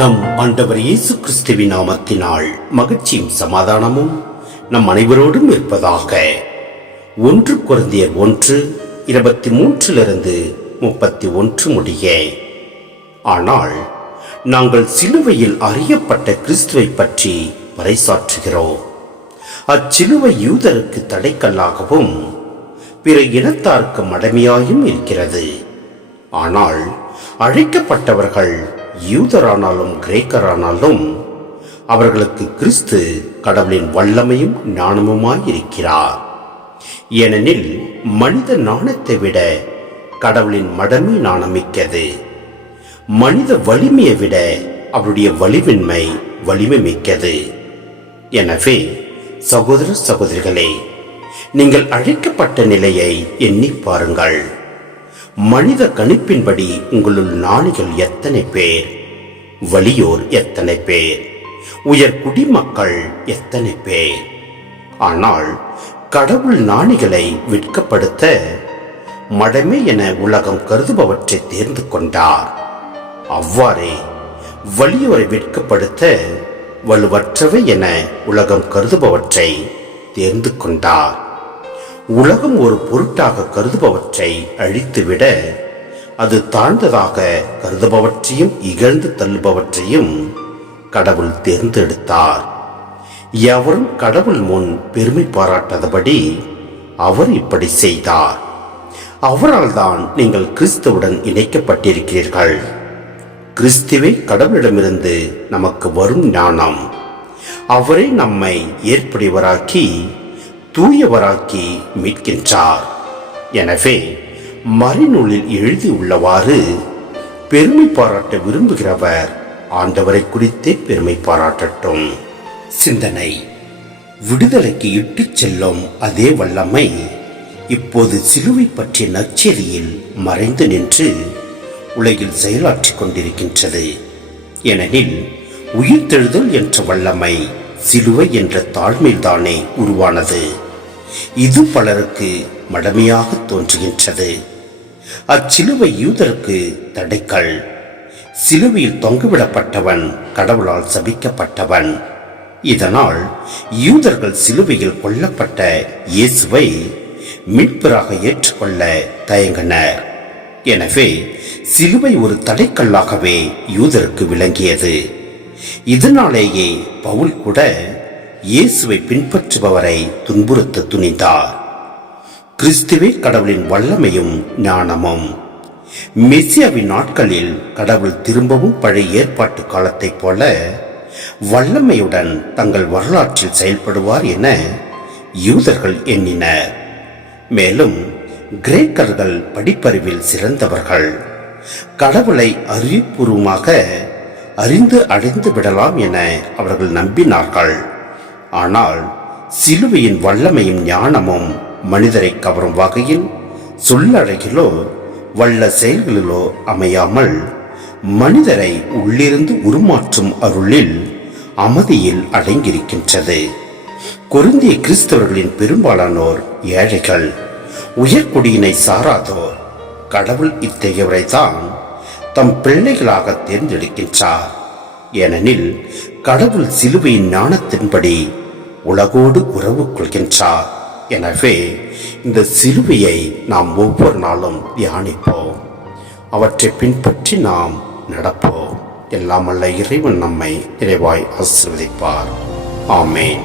நம் ஆண்டவர் இயேசு கிறிஸ்துவின் நாமத்தினால் மகிழ்ச்சியும் சமாதானமும் நம் அனைவரோடும் இருப்பதாக. ஒன்று குறைந்திய ஒன்று இருபத்தி மூன்றிலிருந்து முப்பத்தி ஒன்று முடிய. ஆனால் நாங்கள் சிலுவையில் அறியப்பட்ட கிறிஸ்துவை பற்றி பறைசாற்றுகிறோம். அச்சிலுவை யூதருக்கு தடைக்கல்லாகவும் பிற இனத்தாருக்கு மடமையாயும் இருக்கிறது. ஆனால் அழைக்கப்பட்டவர்கள் யூதரானாலும் கிரேக்கரானாலும் அவர்களுக்கு கிறிஸ்து கடவுளின் வல்லமையும் ஞானமுமாயிருக்கிறார் ஏனெனில் மனித நாணத்தை விட கடவுளின் மடமை நாணமிக்கது மனித வலிமையை விட அவருடைய வலிவின்மை வலிமை மிக்கது எனவே சகோதர சகோதரிகளே நீங்கள் அழைக்கப்பட்ட நிலையை எண்ணி பாருங்கள். மனித கணிப்பின்படி உங்களுள் நாளிகள் எத்தனை பேர்? வலியோர் எத்தனை பேர்? உயர் குடிமக்கள் எத்தனை பேர்? ஆனால் கடவுள் நாணிகளை விற்கப்படுத்த மடமே என உலகம் கருதுபவற்றை தேர்ந்து கொண்டார். அவ்வாறே வலியோரை விற்கப்படுத்த வலுவற்றவை என உலகம் கருதுபவற்றை தேர்ந்து கொண்டார். உலகம் ஒரு பொருட்டாக கருதுபவற்றை அழித்துவிட அது தாழ்ந்ததாக கருதுபவற்றையும் இகழ்ந்து தள்ளுபவற்றையும் கடவுள் தேர்ந்தெடுத்தார். எவரும் கடவுள் முன் பெருமை பாராட்டாதபடி அவர் இப்படி செய்தார். அவரால் தான் நீங்கள் கிறிஸ்துவுடன் இணைக்கப்பட்டிருக்கிறீர்கள். கிறிஸ்துவை கடவுளிடமிருந்து நமக்கு வரும் ஞானம். அவரே நம்மை ஏற்புடையவராக்கி தூயவராக்கி மீட்கின்றார். எனவே மறைநூலில் எழுதியுள்ளவாறு பெருமை பாராட்ட விரும்புகிறவர் ஆண்டவரை குறித்தே பெருமை பாராட்டட்டும். சிந்தனை விடுதலைக்கு இட்டுச் செல்லும் அதே வல்லமை இப்போது சிலுவை பற்றிய நற்செய்தியில் மறைந்து நின்று உலகில் செயலாற்றிக் கொண்டிருக்கின்றது. ஏனெனில் உயிர்த்தெழுதல் என்ற வல்லமை சிலுவை என்ற தாழ்மையில்தானே உருவானது. இது பலருக்கு மடமையாக தோன்றுகின்றது. அச்சிலுவை யூதருக்கு தடைக்கல் சிலுவையில் தொங்குவிடப்பட்டவன் கடவுளால் சபிக்கப்பட்டவன். இதனால் யூதர்கள் சிலுவையில் கொல்லப்பட்ட இயேசுவை மீட்பராக ஏற்றுக்கொள்ள தயங்கினர். எனவே சிலுவை ஒரு தடைக்கல்லாகவே யூதருக்கு விளங்கியது. இதனாலேயே பவுல் கூட இயேசுவை பின்பற்றுபவரை துன்புறுத்த துணிந்தார். கிறிஸ்துவே கடவுளின் வல்லமையும் ஞானமும். மெசியாவின் நாட்களில் கடவுள் திரும்பவும் பழைய ஏற்பாட்டு காலத்தைப் போல வல்லமையுடன் தங்கள் வரலாற்றில் செயல்படுவார் என யூதர்கள் எண்ணினர். மேலும் கிரேக்கர்கள் படிப்பறிவில் சிறந்தவர்கள். கடவுளை அறிவுபூர்வமாக அறிந்து அடைந்து விடலாம் என அவர்கள் நம்பினார்கள். ஆனால் சிலுவையின் வல்லமையும் ஞானமும் மனிதரை கவரும் வகையில் சொல்லழகிலோ வல்ல செயல்களிலோ அமையாமல் மனிதரை உள்ளிருந்து உருமாற்றும் அருளில் அமைதியில் அடங்கியிருக்கின்றது. குருந்திய கிறிஸ்தவர்களின் பெரும்பாலானோர் ஏழைகள் உயர்குடியினை சாராதோர் கடவுள் இத்தகையவரை தான் தம் பிள்ளைகளாக தேர்ந்தெடுக்கின்றார். ஏனெனில் கடவுள் சிலுவையின் ஞானத்தின்படி உலகோடு உறவு கொள்கின்றார். எனவே இந்த சிலுவையை நாம் ஒவ்வொரு நாளும் தியானிப்போம். அவற்றை பின்பற்றி நாம் நடப்போம். எல்லாம் அல்ல இறைவன் நம்மை இறைவாய் ஆசிர்வதிப்பார். ஆமேன்.